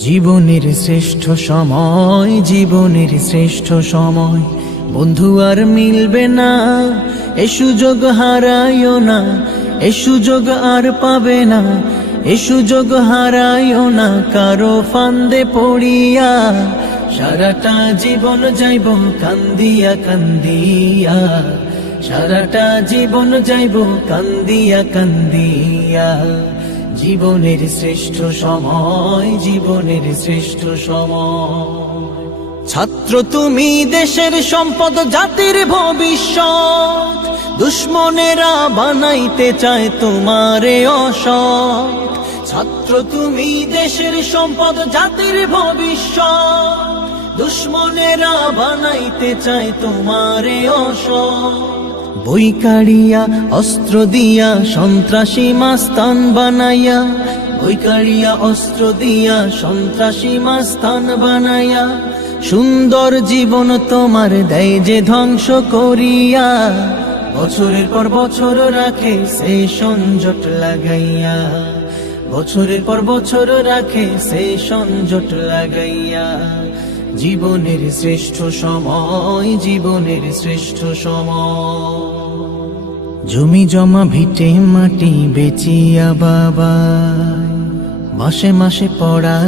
জীবনের শ্রেষ্ঠ সময়, জীবনের শ্রেষ্ঠ সময় বন্ধু আর মিলবে না। এ সুযোগ হারাইও না, এ সুযোগ আর পাবে না, এ সুযোগ হারাইও না কারো ফান্দে পড়িয়া। সারাটা জীবন যাইব কান্দিয়া কান্দিয়া, সারাটা জীবন যাইব কান্দিয়া কান্দিয়া। জীবনের শ্রেষ্ঠ সময়, জীবনের শ্রেষ্ঠ সময়। ছাত্র তুমি দেশের সম্পদ, জাতির ভবিষ্যৎ। দুশ্মনেরা বানাইতে চায় তোমারে অসৎ। ছাত্র তুমি দেশের সম্পদ, জাতির ভবিষ্যৎ। দুশ্মনেরা বানাইতে চায় তোমারে অসৎ। বই কাড়িয়া অস্ত্র দিয়া সন্ত্রাসী মাস্তান বানাইয়া, বই কাড়িয়া অস্ত্র দিয়া সন্ত্রাসী মাস্তান বানাইয়া। সুন্দর জীবন তোমার দেয় যে ধ্বংস করিয়া। বছরের পর বছর রাখে সে সংজট লাগাইয়া, বছরের পর বছর রাখে সে সংজট লাগাইয়া। জীবনের শ্রেষ্ঠ সময়, জীবনের শ্রেষ্ঠ সময়। জমি জমা ভিটে মাটি বেচিয়া বাবা মাসে মাসে পড়া